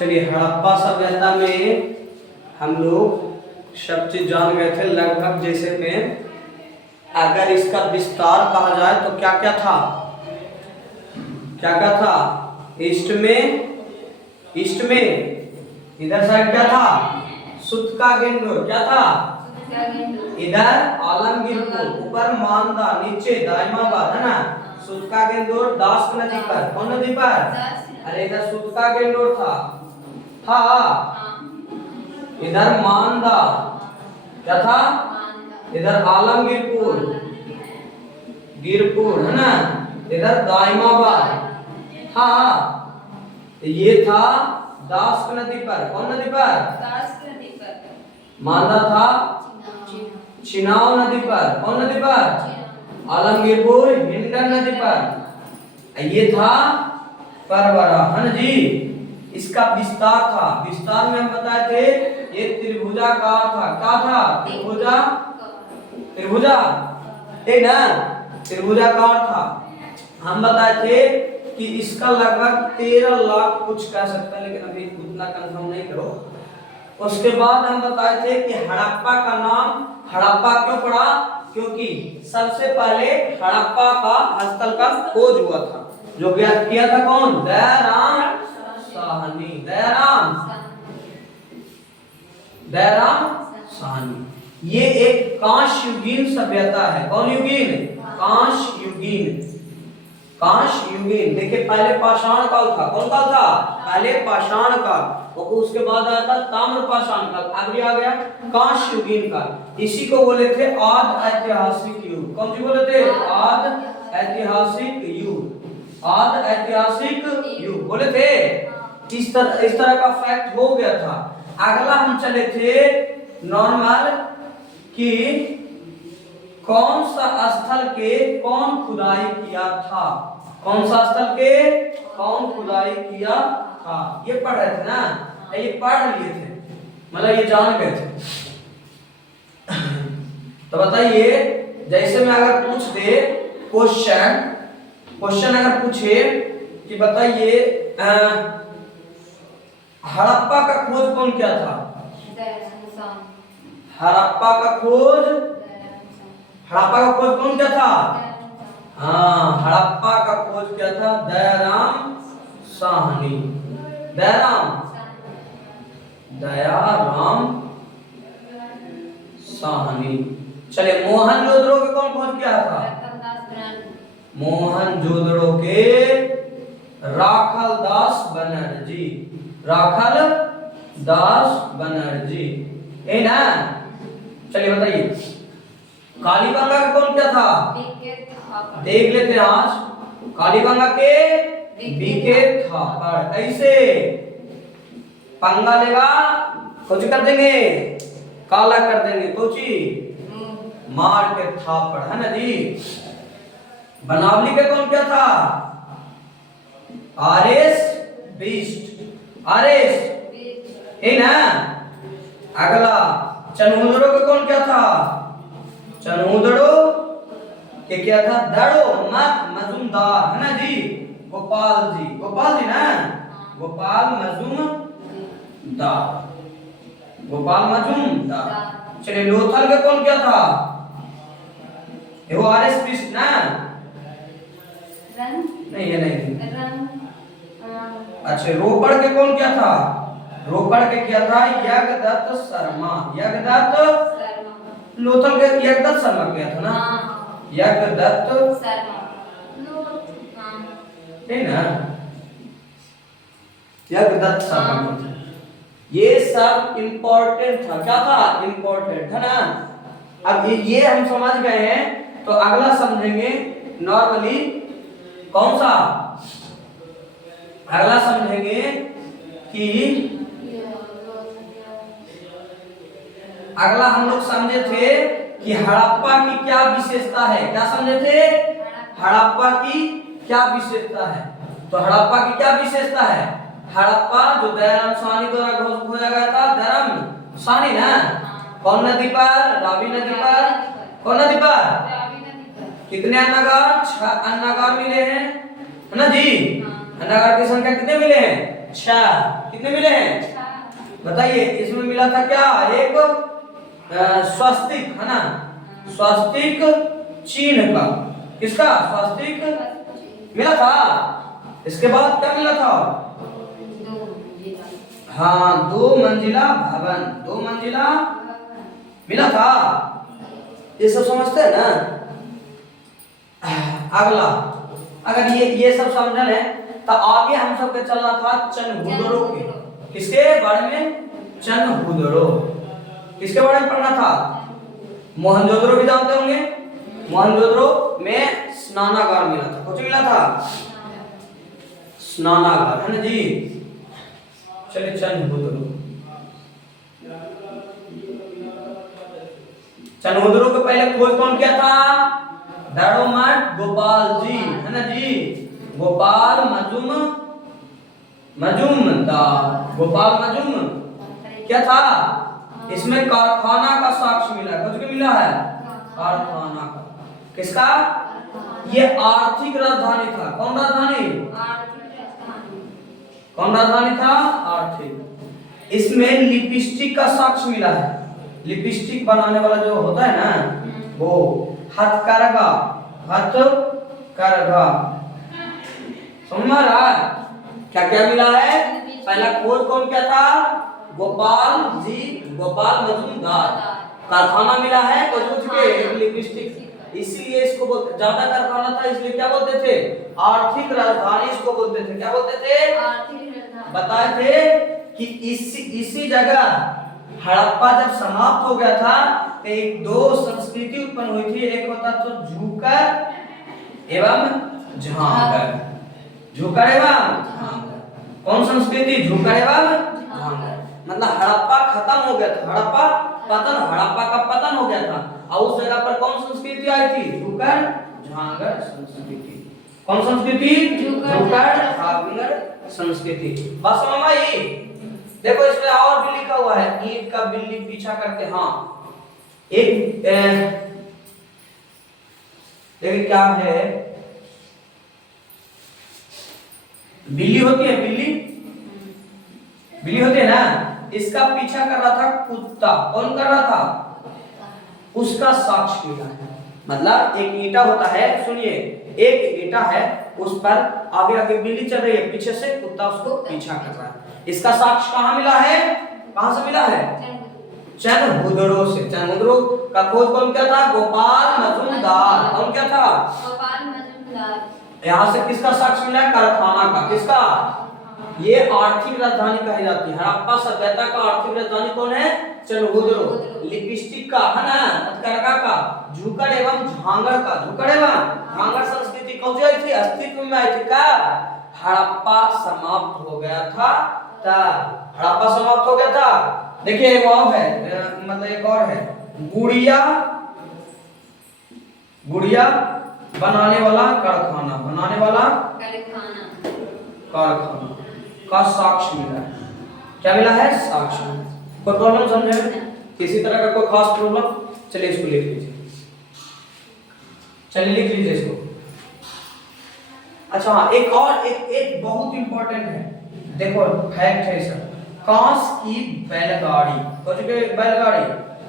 चलिए, हड़प्पा सभ्यता में हम लोग सब चीज जान गए थे लगभग। जैसे में अगर इसका विस्तार कहा जाए तो क्या क्या था, क्या क्या था? ईस्ट में इधर साइड क्या था? सुतका गेंदोर। क्या था? इधर आलमगीरपुर, ऊपर मानदा, नीचे दाइमाबाद, है ना। सुतका गेंदोर दास नदी पर। कौन नदी पर? अरे इधर सुतका गेंदोर था इधर मानदा क्या था? इधर आलमगीरपुर गिरपुर, है ना। इधर दाइमाबाद था। ये था दास नदी पर। कौन नदी पर? दास नदी पर। मानदा था चिनाव नदी पर। कौन नदी पर? आलमगीरपुर हिंडन नदी पर। ये था परवरा, है ना जी। इसका विस्तार था, विस्तार में हम बताए थे ये त्रिभुजाकार था। क्या था? त्रिभुजा ठीक ना, त्रिभुजाकार था। हम बताए थे कि इसका लगभग 13 लाख कुछ कह सकते हैं, लेकिन अभी उतना कंफर्म नहीं करो। उसके बाद हम बताए थे कि हड़प्पा का नाम हड़प्पा क्यों पड़ा? क्योंकि सबसे पहले हड़प्पा का स्थल का खोज हुआ था। जो ज्ञात किया था कौन? दयाराम साहनी। दयाराम साहनी। ये एक कांस्य युगीन सभ्यता है। कौन युगीन? कांस्य युगीन। कांस्य युगीन। देखिए, पहले पाषाण काल था। कौन काल था? पहले पाषाण काल, और उसके बाद आया था ताम्र पाषाण काल, अभी आ गया कांस्य युगीन काल। इसी को बोले थे आद ऐतिहासिक युग। कौन सी बोले थे? आद ऐतिहासिक युग। आद ऐतिहासिक युग बोले थे। इस तरह का फैक्ट हो गया था। अगला हम चले थे नॉर्मल कि कौन सा स्थल के कौन खुदाई किया था। कौन सा स्थल के कौन खुदाई किया था, ये पढ़ रहे थे ना। ये पढ़ लिए थे, मतलब ये जान गए थे। तो बताइए, जैसे मैं अगर पूछ दे क्वेश्चन अगर पूछे कि बताइए हड़प्पा का खोज कौन किया था? हड़प्पा का खोज कौन किया था? हाँ, हड़प्पा का खोज किया था दयाराम साहनी। दयाराम साहनी। चलिए, मोहनजोदड़ो के कौन खोज किया था? मोहनजोदड़ो के राखल दास बनर्जी। राखल दास बनर्जी, है ना। चलिए बताइए, कालीबंगा का कौन क्या था? देख लेते हैं आज। कालीबंगा के बीके थापड़। कैसे पंगा लेगा? कुछ कर देंगे, काला कर देंगे, कोची मार के थापड़, है ना जी। बनावली के कौन क्या था? आरएस बिस्ट। आरएस, है ना। अगला चनहुदड़ो के कौन क्या था? चनहुदड़ो के क्या था? दड़ो मजुमदार, है ना जी। गोपाल जी ना। गोपाल मजुमदार। चलिए, लोथल के कौन क्या था? वो आरएस बिस्ट ना। नहीं, ये नहीं। अच्छा, रोपड़ के कौन क्या था? रोपड़ के क्या था? यज्ञदत्त शर्मा। लोथल के यज्ञदत्त शर्मा क्या था ना। यज्ञदत्त शर्मा, है ना। यज्ञदत्त शर्मा। ये सब इंपॉर्टेंट था। क्या था? इंपॉर्टेंट, है ना। अब ये हम समझ गए हैं, तो अगला समझेंगे नॉर्मली कौन सा? अगला समझेंगे कि अगला हम लोग समझे थे कि हड़प्पा की क्या विशेषता है। क्या समझे थे? हड़प्पा की क्या विशेषता है? तो हड़प्पा की क्या विशेषता है? हड़प्पा जो दयाराम साहनी द्वारा खोजा गया था, दयाराम साहनी ना। कौन नदी पर? रावी नदी पर। कौन नदी पर? कितने अन्नगार? 6 अन्नगार मिले हैं, है ना जी। अन्नगार की संख्या कितने मिले हैं? छह। कितने मिले हैं? बताइए, इसमें मिला था क्या? एक स्वस्तिक, है ना, स्वस्तिक चिन्ह का। किसका? स्वस्तिक मिला था। इसके बाद क्या मिला था? हाँ, 2 मंजिला भवन, 2 मंजिला मिला था। ये सब समझते हैं ना? अगला, अगर ये सब समझ लें तो आगे हम सब के चलना था चनहुदरो के। किसके बारे में? चनहुदरो। किसके बारे में पढ़ना था? मोहनजोदड़ो भी जानते होंगे। मोहनजोदड़ो में स्नानागार मिला था। कुछ मिला था? स्नानागार, है ना जी। चलिए, चनहुदरो। चनहुदरो के पहले खोज कौन किया था? दाड़ोमठ गोपाल जी, है ना जी। गोपाल मजूमदार, गोपाल मजूम क्या था? इसमें कारखाना का साक्ष्य मिला है। कुछ भी मिला है? कारखाना का। किसका? ये आर्थिक राजधानी था। कौन राजधानी? कौन राजधानी था? आर्थिक। इसमें लिपस्टिक का साक्ष्य मिला है। लिपस्टिक बनाने वाला जो होता है ना, वो हथकरघा, हथकरघा। समझ में आ रहा है? क्या क्या मिला है? पहला खोज कौन किया था? गोपाल जी, गोपाल मजूमदार। कारखाना मिला है कुछ के, लिपस्टिक। इसीलिए इसको ज्यादा कारखाना था, इसलिए क्या बोलते थे? आर्थिक राजधानी इसको बोलते थे। क्या बोलते थे? बताए थे कि इसी जगह हड़प्पा जब समाप्त हो गया था तो एक 2 संस्कृति उत्पन्न हुई थी। एक होता तो झूकर एवं झांगर। झूकर एवं झांगर। कौन संस्कृति? झूकर एवं झांगर। मतलब हड़प्पा खत्म हो गया था, हड़प्पा का पतन हो गया था, और उस जगह पर कौन संस्कृति आई थी? झूकर झांगर संस्कृति। कौन संस्कृति? झूकर झांगर संस्कृति। बस समझ आई? देखो, इसमें और भी लिखा हुआ है, ईंट का बिल्ली पीछा करके। हाँ, एक देखिए क्या है, बिल्ली होती है, बिल्ली होती है ना, इसका पीछा कर रहा था कुत्ता। कौन कर रहा था? उसका साक्ष्य मिला है। मतलब एक ईंटा होता है, सुनिए, एक ईंटा है, उस पर आगे आगे बिल्ली चल रही है, पीछे से कुत्ता उसको पीछा कर रहा है। इसका साक्ष्य कहाँ मिला है? कहाँ से मिला है? चनहुदरो से। चनहुदरो का खोज कौन किया था? गोपाल मजूमदार। कौन क्या था? गोपाल मजूमदार। यहाँ से किसका साक्ष्य मिला है? कारखाना का। किसका? ये आर्थिक राजधानी कही जाती है। हड़प्पा सभ्यता का आर्थिक राजधानी कौन है? चनहुदरो। लिपस्टिक का, है ना, हथकरघा का, झूकर एवं झांगर का। झूकर एवं झांगर संस्कृति कौन सी आई थी? अस्तित्व में आई थी। का हड़प्पा समाप्त हो गया था। हड़प्पा समाप्त हो गया था। देखिए, एक और है, मतलब एक और है, गुड़िया बनाने वाला कारखाना, बनाने वाला कारखाना का साक्ष्य मिला है। क्या मिला है? साक्ष्य। कोई प्रॉब्लम समझे? किसी तरह का कोई खास प्रॉब्लम? चलिए इसको लिख लीजिए। चलिए लिख लीजिए इसको। अच्छा हाँ, एक और एक बहुत इंपॉर्टेंट है, देखो फैक्ट है सर। कांस की बैलगाड़ी, कौन सी बैलगाड़ी?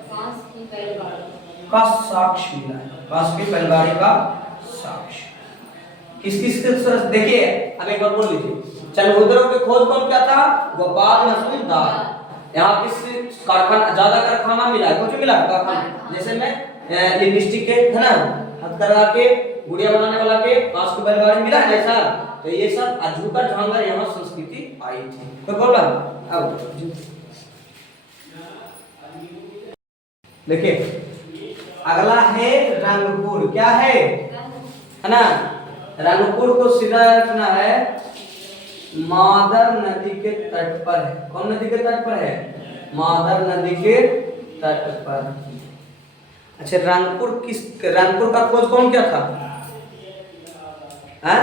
कांस की बैलगाड़ी का साक्ष्य मिला है। कांस की बैलगाड़ी का साक्ष्य किस के? देखिए, अब एक बार बोल लीजिए। चनहुदरो के खोज कौन क्या था? गोपाल मजूमदार। यहाँ किस कारखाना, ज्यादा कारखाना मिला है? कुछ मिला कारखाना, जैसे में लिपस्टिक के, है ना, हथकरघा के, गुड़िया बनाने वाला के, कांस की बैलगाड़ी मिला है ऐसा। तो ये सब झूकर झांगर यहाँ संस्कृति आई थी। कोई प्रॉब्लम? अब देखिए, अगला है रंगपुर। क्या है ना? रंगपुर को सीधा रखना है, मादर नदी के तट पर है। कौन नदी के तट पर है? मादर नदी के तट पर। अच्छा, रंगपुर का खोज कौन क्या था? हैं?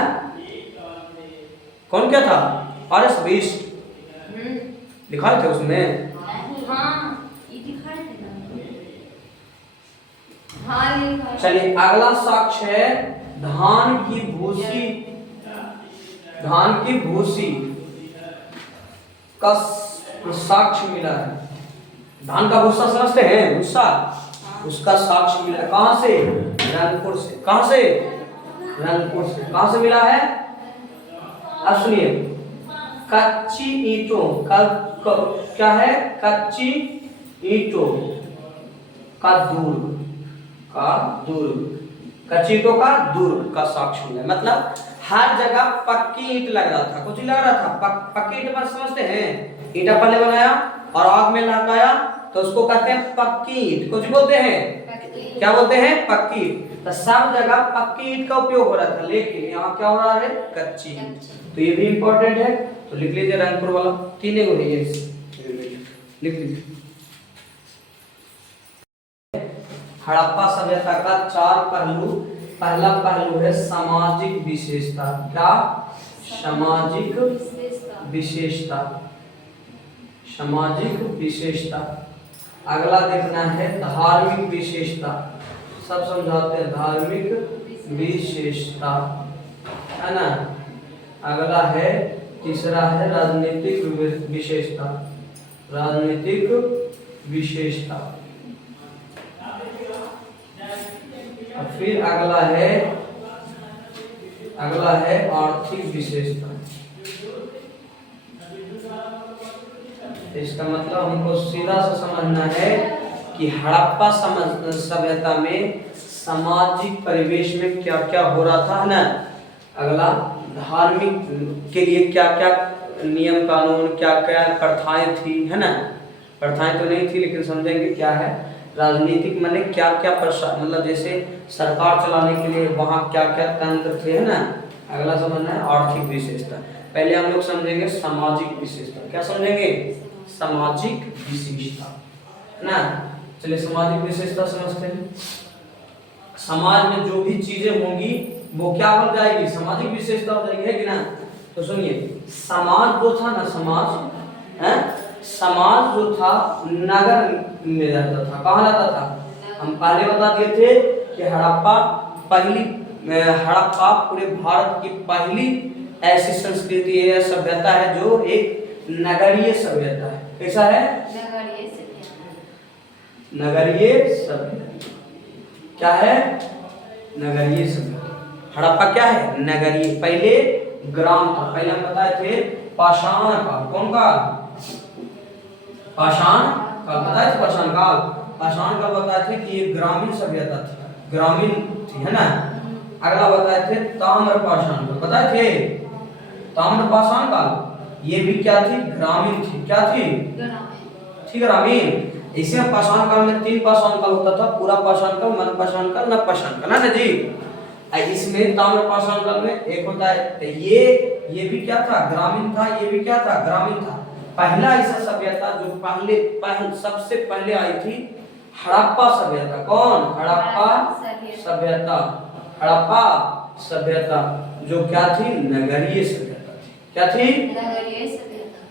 कौन क्या था? आर.एस. बिष्ट लिखा थे उसमें। चलिए, अगला साक्ष्य है धान की भूसी। धान की भूसी का साक्ष्य मिला है। धान का भूसा समझते हैं, भूसा, उसका साक्ष्य मिला। कहां से? रंगपुर से। कहां से? रंगपुर से। कहां से मिला है? अब सुनिए, कच्ची ईंटों का क्या है? कच्ची ईंटों का दुर्ग, कच्ची ईंटों का दुर्ग का साक्ष्य मिला। मतलब हर जगह पक्की ईंट लग रहा था। कुछ लग रहा था पक्की ईंट पर समझते हैं, ईंटा पहले बनाया और आग में लगाया तो उसको कहते हैं पक्की ईंट। कुछ बोलते हैं, क्या बोलते हैं? पक्की। तो सब जगह पक्की ईंट का उपयोग हो रहा था, लेकिन यहाँ क्या हो रहा है? कच्ची ईंट। तो ये भी इंपॉर्टेंट है, तो लिख लीजिए रंगपुर वाला। तीन को है ये, लिख लीजिए। हड़प्पा सभ्यता का 4 पहलू। पहला पहलू है सामाजिक विशेषता। क्या? सामाजिक विशेषता, सामाजिक विशेषता। अगला देखना है धार्मिक विशेषता। सब समझाते हैं, धार्मिक विशेषता है ना। अगला है, तीसरा है राजनीतिक विशेषता, राजनीतिक विशेषता। और फिर अगला है आर्थिक विशेषता। इसका मतलब हमको सीधा सा समझना है कि हड़प्पा सभ्यता में सामाजिक परिवेश में क्या क्या हो रहा था ना। अगला धार्मिक के लिए क्या क्या नियम कानून, क्या क्या प्रथाएं थी, है ना। प्रथाएं तो नहीं थी लेकिन समझेंगे क्या है। राजनीतिक माने क्या क्या प्रशासन, मतलब जैसे सरकार चलाने के लिए वहाँ क्या क्या तंत्र थे, है ना। अगला समझना है आर्थिक विशेषता। पहले हम लोग समझेंगे सामाजिक विशेषता। क्या समझेंगे? सामाजिक विशेषता, है ना। चलिए सामाजिक विशेषता समझते हैं। समाज में जो भी चीजें होंगी वो क्या हो जाएगी? सामाजिक विशेषता हो जाएगी, है कि ना। तो सुनिए, समाज जो था ना, समाज जो था नगर में रहता था। कहाँ रहता था? हम पहले बता दिए थे कि हड़प्पा पूरे भारत की पहली ऐसी संस्कृति है, सभ्यता है जो एक नगरीय सभ्यता है। कैसा है? नगरीय सभ्यता। क्या है? नगरीय सभ्यता। हड़प्पा क्या है? नगरीय। पहले ग्राम था। पहले हम बताए थे पाषाण काल। कौन काल? पाषाण काल बताए थे। पाषाण काल बताए थे कि ये ग्रामीण सभ्यता थी, ग्रामीण थी, है ना। अगला बताए थे ताम्र पाषाण काल। बताए थे ताम्र पाषाण काल, ये भी क्या थी? ग्रामीण थी। क्या थी? ग्रामीण। इसमें पाषाण काल में 3 पाषाण काल होता था, पूरा पाषाण काल, मध्य पाषाण काल, नव पाषाण काल, है ना जी। इसमें ताम्र पाषाण काल में एक होता है, ये भी क्या था? ग्रामीण था। ये भी क्या था? ग्रामीण था। पहला ऐसा सभ्यता जो सबसे पहले आई थी, हड़प्पा सभ्यता। कौन? हड़प्पा सभ्यता। हड़प्पा सभ्यता जो क्या थी? नगरीय सभ्यता थी। क्या थी? नगरीय सभ्यता।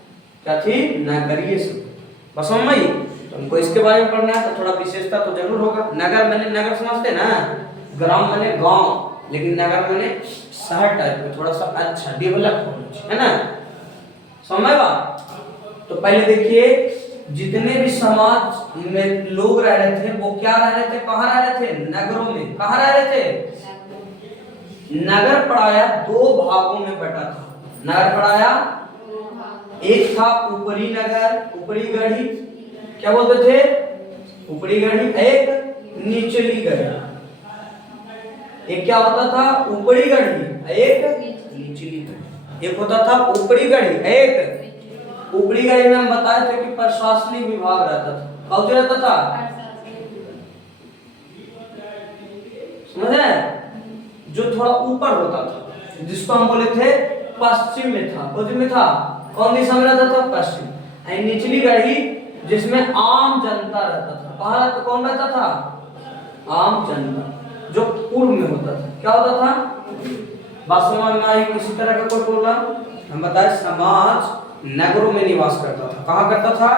क्या थी? नगरीय सभ्यता। बस समझ। तो हमको इसके बारे में पढ़ना है तो थोड़ा विशेषता तो जरूर होगा। नगर मैंने नगर समझते ना, ग्राम मैंने गांव, लेकिन नगर मैंने शहर टाइप में थोड़ा सा अच्छा डेवलप होना चाहिए, है ना। समझ बात। तो पहले देखिए, जितने भी समाज में लोग रह रहे थे वो क्या रह रहे थे? कहाँ रह रहे थे? नगरों में। कहाँ रह रहे थे? नगर प्रायः 2 भागों में बटा था। नगर प्रायः एक था ऊपरी नगर, ऊपरी गढ़ी, क्या बोलते थे? ऊपरी गढ़ी। एक निचली गढ़ी। एक क्या होता था? ऊपरी गढ़ी, एक निचली गढ़ी। एक होता था ऊपरी गढ़ी, एक ऊपरी गढ़ी में हम बताए थे कि प्रशासनिक विभाग रहता था। कौन रहता था? समझे? जो थोड़ा ऊपर होता था, जिसको हम बोले थे पश्चिम में था। कौन में था? कौन दिशा में रहता था? पश्चिम। निचली गढ़ी जिसमें आम जनता रहता था। कहाँ रहता? कौन रहता था? आम जनता, जो पूर्व में होता था। क्या होता था? बात समझ में आई? किसी तरह का कोई प्रॉब्लम? हम बताए समाज नगरों में निवास करता था। कहाँ करता था?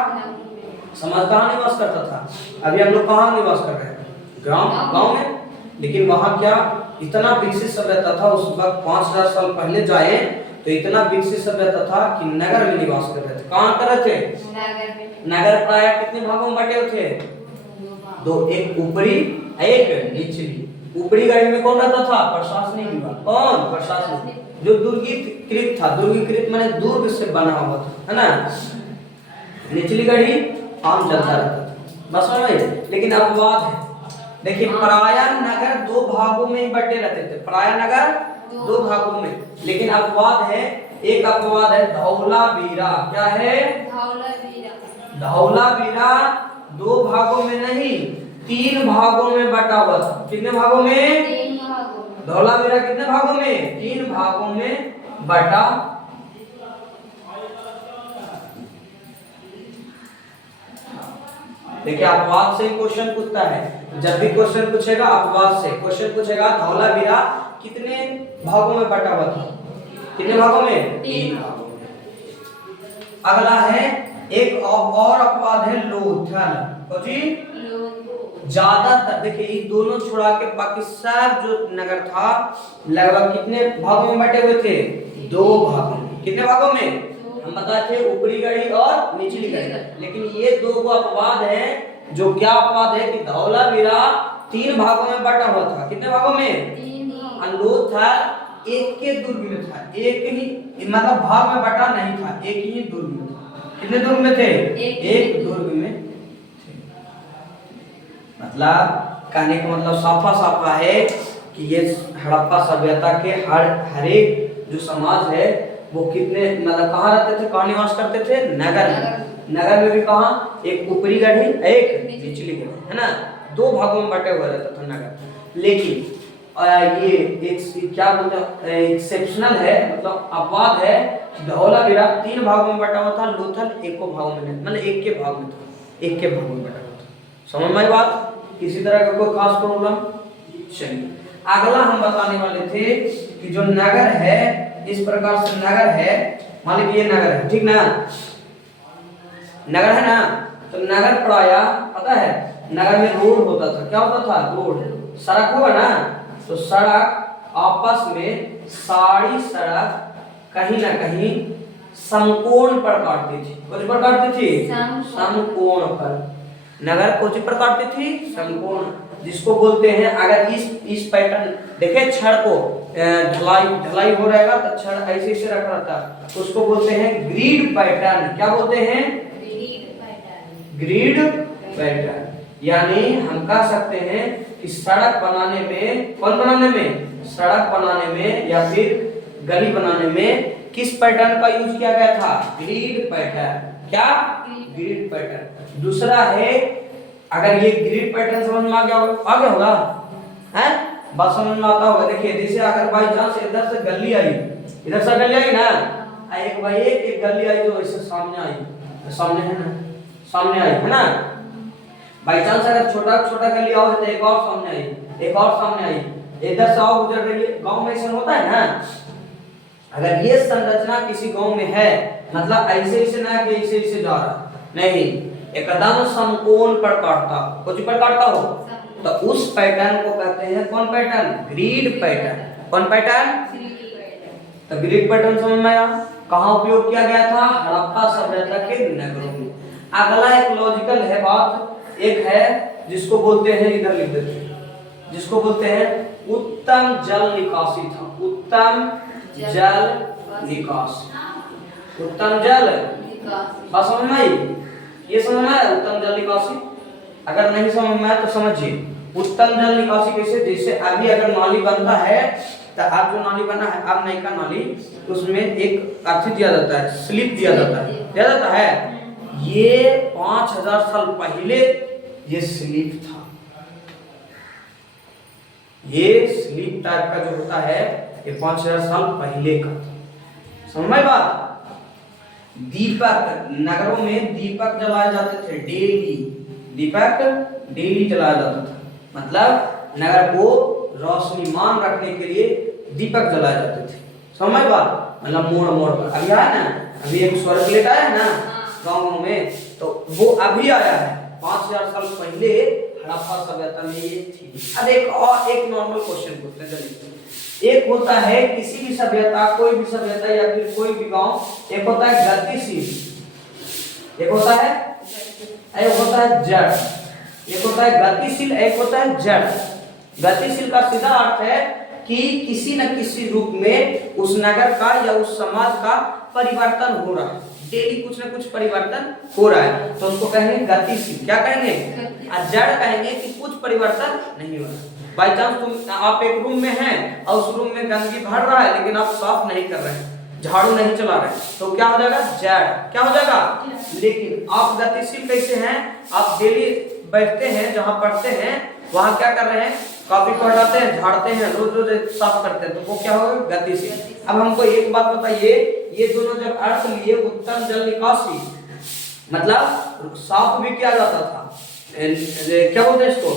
समाज कहाँ निवास करता था? अभी हम लोग कहाँ निवास कर रहे हैं? गांव में। लेकिन वहाँ क्या इतना विकसित सभ्यता था उस वक्त, 5000 साल पहले जाए तो इतना विकसित सभ्यता था कि नगर में निवास कर रहे थे। कहाँ कर रहे थे? नगर प्राय कितने भागों में बटे थे? दो, एक ऊपरी एक निचली। ऊपरी गढ़ी में कौन रहता था? प्रशासनिक विभाग। कौन? प्रशासनिक। जो दुर्गीकृत था, दुर्गीकृत माने दुर्ग से बना हुआ था, है ना। निचली गढ़ी आम जनता रहता था, बस समझ में। लेकिन अपवाद है, देखिए प्राय नगर दो भागों में ही बटे रहते थे, प्राय नगर दो भागों में। लेकिन अपवाद है, एक अपवाद है धौलावीरा। क्या है? धौलावीरा दो भागों में नहीं, 3 भागों में बटा हुआ था। कितने भागों में? 3 भागों। धौलावीरा कितने भागों में? 3 भागों में बटा। देखिए अपवाद से क्वेश्चन पूछता है, जब भी क्वेश्चन पूछेगा अपवाद से क्वेश्चन पूछेगा। धौलावीरा कितने भागों में बटा हुआ था? कितने भागों में? 3 भागों में। अगला है एक और अपवाद है लोथल। जी ज्यादातर, देखिए ये दोनों छुड़ा के बाकी सब जो नगर था लगभग कितने भागों में बटे हुए थे? 2 भागों में। कितने भागों में? हम बताए थे ऊपरी गढ़ी और निचली गढ़ी। लेकिन ये 2 अपवाद हैं। जो क्या अपवाद है कि धौलावीरा 3 भागों में बटा हुआ था। कितने भागों में? 3। लोथल एक के दुर्ग में था, एक ही मतलब भाग में बटा नहीं था, एक ही दुर्ग में था। कितने दुर्ग में थे? एक दुर्ग में थे। मतलब कहने का मतलब साफा साफा है कि ये हड़प्पा सभ्यता के हर एक जो समाज है वो कितने मतलब कहाँ रहते थे, कहाँ निवास करते थे? नगर में। नगर में भी कहाँ? एक ऊपरी गढ़ी एक निचली गढ़ी, है ना। 2 भागों में बटे हुए रहता था नगर। लेकिन ये एक क्या बोलते हैं एक्सेप्शनल है, मतलब अपवाद है। धौलावीरा 3 भागों में बटा हुआ था, लोथल एको भाग में नहीं, मतलब एक के भाग में था, एक के भाग में बटा हुआ था। समझ में आई बात? किसी तरह का कोई खास प्रॉब्लम? चलिए अगला हम बताने वाले थे कि जो नगर है, इस प्रकार से नगर है, मान लीजिए ये नगर है, ठीक ना। नगर है ना, तो नगर प्राय पता है नगर में रोड होता था। क्या होता था? रोड। सड़क होगा ना, तो सड़क आपस में सारी सड़क कहीं ना कहीं समकोण पर काटती थी। कुछ पर काटती थी? समकोण पर। नगर कुछ पर काटती थी? समकोण, जिसको बोलते हैं अगर इस पैटर्न देखे छड़ को ढलाई हो रहेगा तो छड़ ऐसे ऐसे रखा रहता है, उसको बोलते हैं ग्रिड पैटर्न। क्या बोलते हैं? Grid pattern. यानी हम कह सकते हैं कि सड़क बनाने में, कौन बनाने में? सड़क बनाने में या फिर गली बनाने में किस पैटर्न का यूज किया गया था? Grid pattern. क्या? Grid pattern. दूसरा है, अगर ये ग्रिड पैटर्न समझ में आ गया होगा, हैं? बात समझ में आता होगा। देखिए जैसे अगर बाई चांस इधर से गली आई, इधर से गली आई ना, एक भाई एक गली आई जो ऐसे सामने आई, सामने है ना, सामने आई है ना। बाई चांस अगर छोटा गली आओ तो एक और सामने आई, एक और सामने आई, इधर से आओ गुजर रही है। गांव में ऐसा होता है ना। अगर ये संरचना किसी गांव में है, मतलब ऐसे ऐसे ना कि ऐसे ऐसे जा रहा नहीं, एकदम समकोण पर काटता, कुछ पर काटता हो, तो उस पैटर्न को कहते हैं कौन पैटर्न? Grid pattern. कौन पैटर्न? तो ग्रिड पैटर्न समझ में आया? कहाँ उपयोग किया गया था? हड़प्पा सभ्यता के नगरों में। अगला एक लॉजिकल है बात, एक है जिसको बोलते हैं, इधर लिख देते हैं, जिसको बोलते हैं उत्तम जल निकासी था। उत्तम जल निकासी। उत्तम जल बस समझ में आई? ये समझ में आया उत्तम जल निकासी? अगर नहीं समझ में आया तो समझिए उत्तम जल निकासी कैसे। जैसे अभी अगर नाली बनता है तो अब जो नाली बना है, अब नई का नाली, तो उसमें एक अर्थी दिया जाता है, स्लिप दिया जाता है। ये 5000 साल पहले ये स्लिप था। ये स्लिप टाइप का जो होता है ये 5000 साल पहले का था। समझ में बात? दीपक, नगरों में दीपक जलाए जाते थे डेली, दीपक डेली जलाया जाता था। मतलब नगर को रोशनीमान रखने के लिए दीपक जलाए जाते थे। समझ में बात? मतलब मोड़ मोड़ पर। अभी आया ना, अभी एक स्वर्ग प्लेट आया ना गाँव में, तो वो अभी आया है। 5000 साल पहले हड़प्पा सभ्यता में ये थी। अब एक और एक नॉर्मल क्वेश्चन पूछते हैं, एक होता है किसी भी सभ्यता, कोई भी सभ्यता या फिर कोई भी गांव, एक होता है गतिशील, एक होता है जड़, एक होता है गतिशील, एक होता है जड़। गतिशील का सीधा अर्थ है कि किसी न किसी रूप में उस नगर का या उस समाज का परिवर्तन हो रहा है, डेली कुछ न कुछ परिवर्तन हो रहा है, तो उसको कहेंगे गतिशील। क्या कहेंगे? जड़ कहेंगे कि कुछ परिवर्तन नहीं हो रहा। बाई चांस आप एक रूम में हैं और उस रूम में गंदगी भर रहा है लेकिन आप साफ नहीं कर रहे हैं, झाड़ू नहीं चला रहे हैं, तो क्या हो जाएगा? जड़। क्या हो जाएगा? लेकिन आप गतिशील कैसे हैं? आप डेली बैठते हैं, जहां पढ़ते हैं वहां क्या कर रहे हैं? कॉपी पढ़ाते हैं, झाड़ते हैं, रोज रोज साफ करते हैं, तो वो क्या होगा? गतिशील। अब हमको एक बात बताइए, ये दोनों जब अर्थ लिए, उत्तम जल निकासी मतलब साफ भी किया जाता था, क्या बोलते हैं इसको,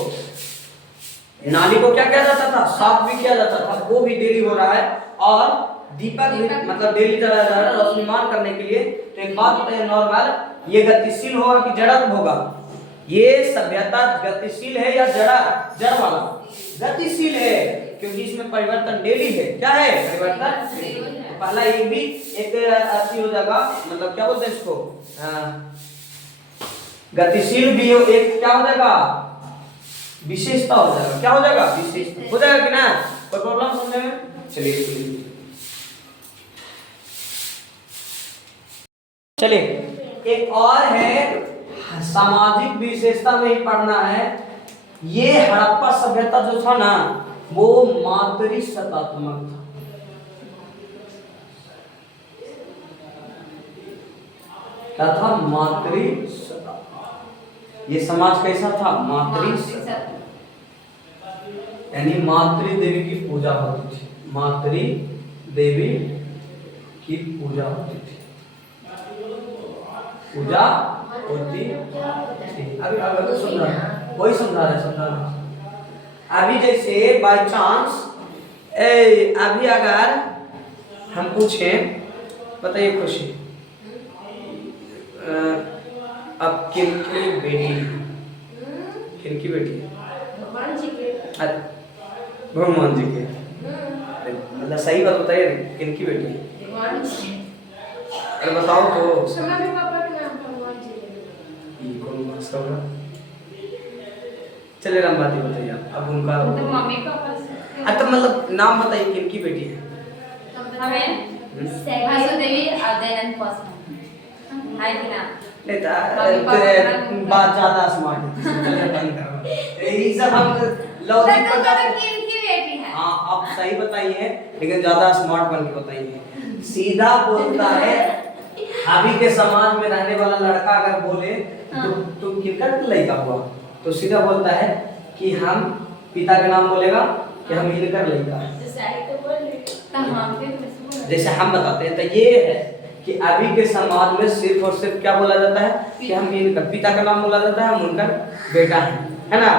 नाली को क्या किया जाता था? साफ भी किया जाता था, वो भी डेली हो रहा है। और दीपक भी मतलब डेली जलाया जा रहा है रोशनीमान करने के लिए। तो एक बात बताइए नॉर्मल, ये गतिशील होगा कि जड़ होगा? ये सभ्यता गतिशील है या जड़ वाला? गतिशील है, क्योंकि इसमें परिवर्तन डेली है। क्या है? परिवर्तन। पहला ये भी एक अच्छी हो जाएगा, मतलब क्या बोलते हैं इसको, गतिशील भी हो, एक क्या हो जाएगा? विशेषता हो जाएगा। क्या हो जाएगा? विशेषता हो जाएगा कि ना? कोई प्रॉब्लम समझने में? चलिए एक और है, सामाजिक विशेषता में ही पढ़ना है। ये हड़प्पा सभ्यता जो था ना, वो मातृसत्तात्मक था। क्या था? मातृसत्तात्मक। ये समाज कैसा था? मातृसत्तात्मक, यानी मातृ देवी की पूजा होती थी, मातृ देवी की पूजा होती थी, पूजा होती थी। अभी समझा, वही समझा रहे। अभी जैसे बाय चांस अभी अगर हम पूछें, बताइए खुशी, अब किनकी बेटी है? अरे भगवान जी के, मतलब सही बात बताइए, किनकी बेटी है? अरे बताओ तो। चले राम बात ही बताइए आप। अब उनका तो मम्मी पापा से, तो मतलब नाम बताइए किनकी बेटी है? हमें वासुदेवी और दयानंद पौस्मा है कि ना? नहीं, बात ज्यादा स्मार्ट है। ये सब हम लॉजिक पर जाते हैं। किनकी बेटी है? हाँ आप सही बताइए, लेकिन ज्यादा स्मार्ट बन के बताइए। सीधा बोलता है, अभी के समाज में रहने वाला लड़का अगर बोले तुम किनका लड़का हुआ, तो सीधा बोलता है कि हम, पिता का नाम बोलेगा कि हम इनकर लड़का है, जैसे हम बताते हैं। तो ये है कि अभी के समाज में सिर्फ और सिर्फ क्या बोला जाता है कि हम इनका, पिता का नाम बोला जाता है, हम उनका बेटा है ना?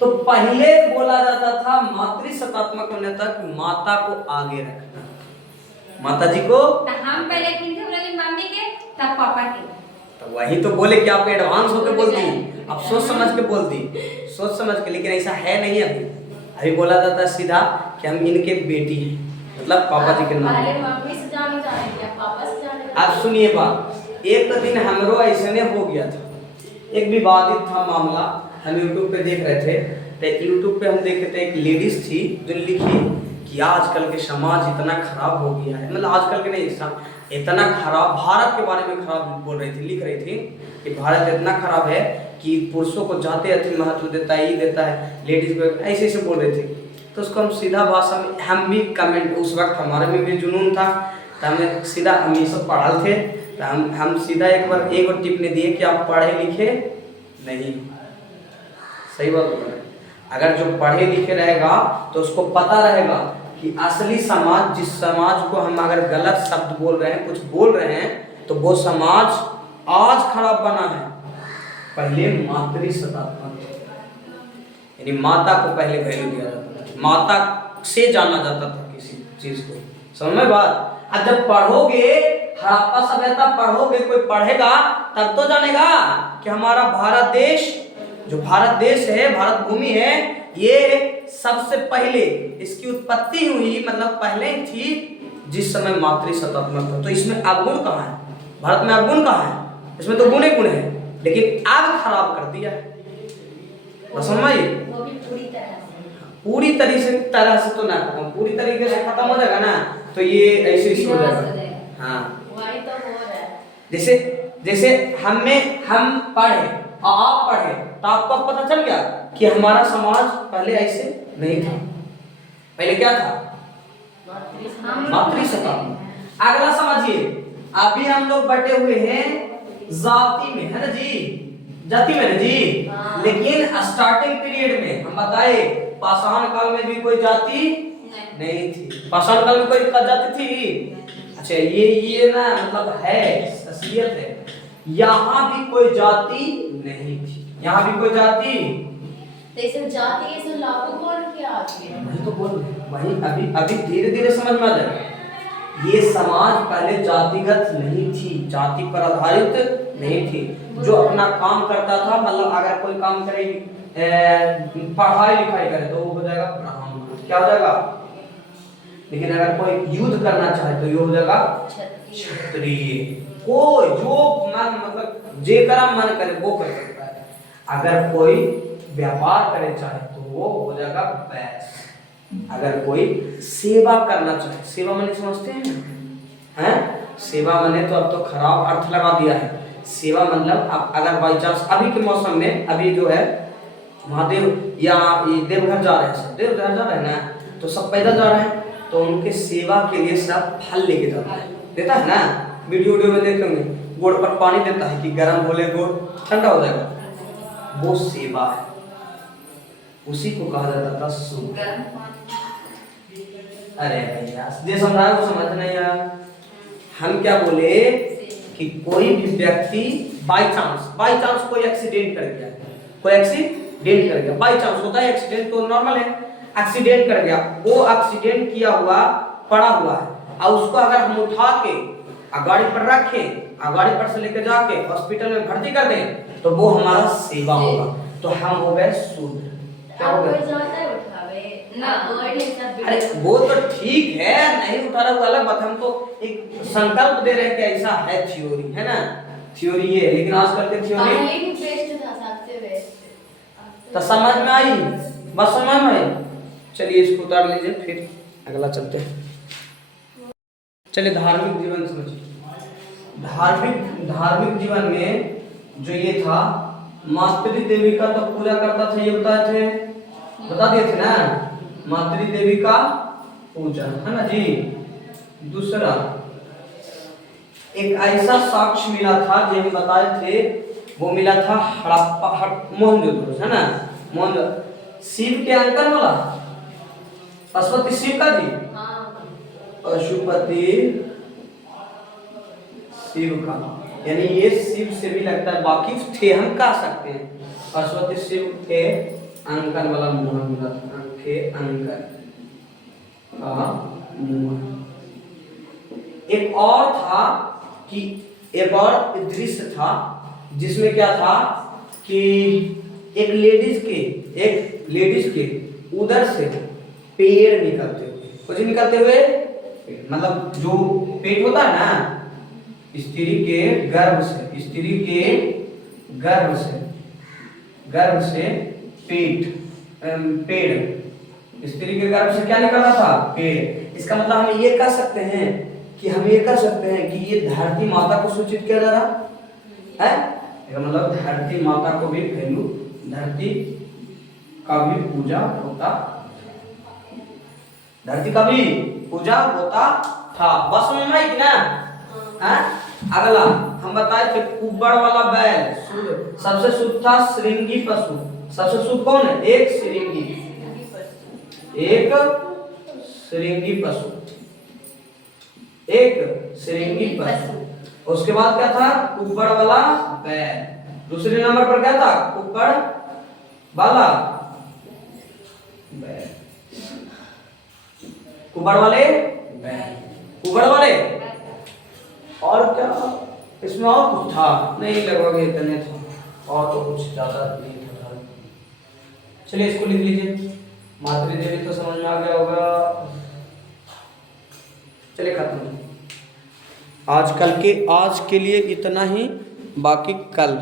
तो पहले बोला जाता था मातृसत्तात्मक होने तक माता को आगे रखना, माता जी को। तो हम पहले किनके बोले? मम्मी के, तब पापा के। तो वही तो बोले कि आप एडवांस होके बोलती, आप सोच समझ के बोलती, सोच समझ के, लेकिन ऐसा है नहीं। अभी बोला जाता है सीधा कि हम इनके बेटी हैं, मतलब पापा जी के नाम। मम्मी से जाने पापा से जाने। अब सुनिए बात, एक दिन हमरो ऐसे हो गया था, एक विवादित था मामला, हम यूट्यूब पे देख रहे थे। तो यूट्यूब पे हम देखे थे, एक लेडीज थी जो लिखी कि आजकल के समाज इतना खराब हो गया है, मतलब आजकल के नहीं, इतना खराब, भारत के बारे में खराब बोल रही थी, लिख रही थी कि भारत इतना खराब है कि पुरुषों को जाते अधिक महत्व देता है, ये देता है, लेडीज को ऐसे ऐसे बोल रहे थे। तो उसको हम सीधा भाषा में, हम भी कमेंट, उस वक्त हमारे में भी जुनून था, तो हमें सीधा, हम ये सब पढ़ा थे, तो हम सीधा एक बार टिप्पणी दिए कि आप पढ़े लिखे नहीं। सही बात होता है, अगर जो पढ़े लिखे रहेगा तो उसको पता रहेगा कि असली समाज, जिस समाज को हम अगर गलत शब्द बोल रहे हैं, कुछ बोल रहे हैं, तो वो समाज आज खराब बना है। पहले मातृसत्तात्मक, यानी माता को पहले वैल्यू दिया जाता था, माता से जाना जाता था किसी चीज को, समझ में बात? अब जब पढ़ोगे, हड़प्पा सभ्यता पढ़ोगे, कोई पढ़ेगा तब तो जानेगा कि हमारा भारत देश, जो भारत देश है, भारत भूमि है, ये सबसे पहले इसकी उत्पत्ति हुई, मतलब पहले ही थी जिस समय मातृ शतात्मक था। तो इसमें अवगुण कहाँ है? भारत में अवगुण कहाँ है? इसमें तो गुण ही गुण है, लेकिन अब खराब कर दिया है। बस समझिए, वो भी पूरी तरह से तो ना खत्म, पूरी तरीके से खत्म हो जाएगा ना तो ये ऐसे हो जाएगा। हाँ, वही तो हो रहा है। जैसे जैसे हम पढ़े और आप पढ़े तो आपको अब पता चल गया कि हमारा समाज पहले ऐसे नहीं था। पहले क्या था? मातृ शतात्मक। अगला समझिए, अभी हम लोग बटे हुए हैं जाति में, है ना जी, जाति में ना जी। लेकिन स्टार्टिंग पीरियड में हम बताए पाषाण काल में भी कोई जाति नहीं थी। पाषाण काल में कोई जाति थी? अच्छा, ये ना मतलब है, असलियत है। यहाँ भी कोई जाति नहीं थी, यहाँ भी कोई जाति। तो इसे जाति से लागू कौन किया आपने? वही तो बोल रहे हैं, वही अभी धीरे धीरे समझ में आ जाएगा। ये समाज पहले जातिगत नहीं थी, जाति पर आधारित नहीं थी। जो अपना काम करता था, मतलब अगर कोई काम करे, पढ़ाई लिखाई करे तो वो हो जाएगा ब्राह्मण, क्या हो जाएगा। लेकिन अगर कोई युद्ध करना चाहे तो ये हो जाएगा क्षत्रिय। कोई जो मन मतलब जे कर्म मन करे वो कर सकता है। अगर कोई व्यापार करे चाहे तो वो हो जाएगा वैश्य। अगर कोई सेवा करना चाहे, सेवा माने समझते हैं हैं? सेवा माने तो अब तो खराब अर्थ लगा दिया है। सेवा मतलब अब अगर बाई चांस अभी के मौसम में, अभी जो है महादेव या देवघर जा रहे हैं, देवघर जा रहे हैं ना, तो सब पैदल जा रहे हैं, तो उनके सेवा के लिए सब फल लेके जाता है, देता है ना। वीडियो में देखेंगे, गोड़ पर पानी देता है कि गर्म बोले गोड़ ठंडा हो जाएगा, वो सेवा है। उसी को कहा जाता था सूद। अरे भैया जो समझाया वो समझ नहीं आया। हम क्या बोले कि कोई भी व्यक्ति बाई चांस कोई एक्सीडेंट कर गया, कोई एक्सीडेंट कर गया, बाई चांस होता है एक्सीडेंट तो नॉर्मल है। एक्सीडेंट कर गया, वो एक्सीडेंट किया हुआ पड़ा हुआ है, और उसको अगर हम उठा के गाड़ी पर रखें, गाड़ी पर से लेकर जाके हॉस्पिटल में भर्ती कर दें तो वो हमारा सेवा होगा, तो हम हो गए शूद्र। क्या हो गए? अरे वो तो ठीक है, नहीं उठा रहा वो अलग बात। हम तो एक संकल्प दे रहे हैं कि ऐसा है, थ्योरी है ना, थ्योरी ये। लेकिन आजकल के थ्योरी तो समझ में आई, बस समझ में आई। चलिए इसको उतार लीजिए, फिर अगला चलते हैं। चलिए धार्मिक जीवन समझिए। धार्मिक जीवन में जो ये था, मातृ देवी का तो पूजा करता था, ये बताए थे, बता दिए थे ना, मातृ देवी का पूजा, है ना जी। दूसरा एक ऐसा साक्ष्य मिला था जो हम बताए थे, वो मिला था हड़प्पा मोहनजोदड़ो, है ना, मोहनजोदड़ो। शिव के अंकन वाला पशुपति शिव का जी, पशुपति शिव का, यानी ये शिव से भी लगता है, वाकिफ थे हम कह सकते हैं। पशुपति शिव के अंकन वाला मोहन मिला था, के अंकन का मोहन। एक और था कि एक और दृश्य था जिसमें क्या था कि एक लेडीज के उधर से पेड़ निकलते हुए, कुछ निकलते हुए, मतलब जो पेट होता है ना, स्त्री के गर्भ से पेड़, स्त्री के गर्भ से क्या निकल रहा था? पेड़। इसका मतलब हम ये कह सकते हैं कि ये धरती माता को सूचित किया जा रहा है। इसका मतलब धरती माता को भी वैल्यू, धरती का भी पूजा होता, धरती का भी पूजा होता था। बस में है कि ना? अगला हम बताए थे कुब्बड़ वाला बैल शुद्ध, सबसे शुद्ध था श्रृंगी पशु। सबसे शुद्ध कौन है? एक श्रृंगी पशु। उसके बाद क्या था? कुब्बड़ वाला बैल। दूसरे नंबर पर क्या था? कुब्बड़ वाला बैल, कुब्बड़ वाले और क्या इसमें और कुछ था? नहीं, लगभग इतने था, और तो कुछ ज्यादा नहीं था। चलिए इसको लिख लीजिए। मातृ देवी तो समझ में आ गया होगा। चलिए खत्म। आज के लिए इतना ही, बाकी कल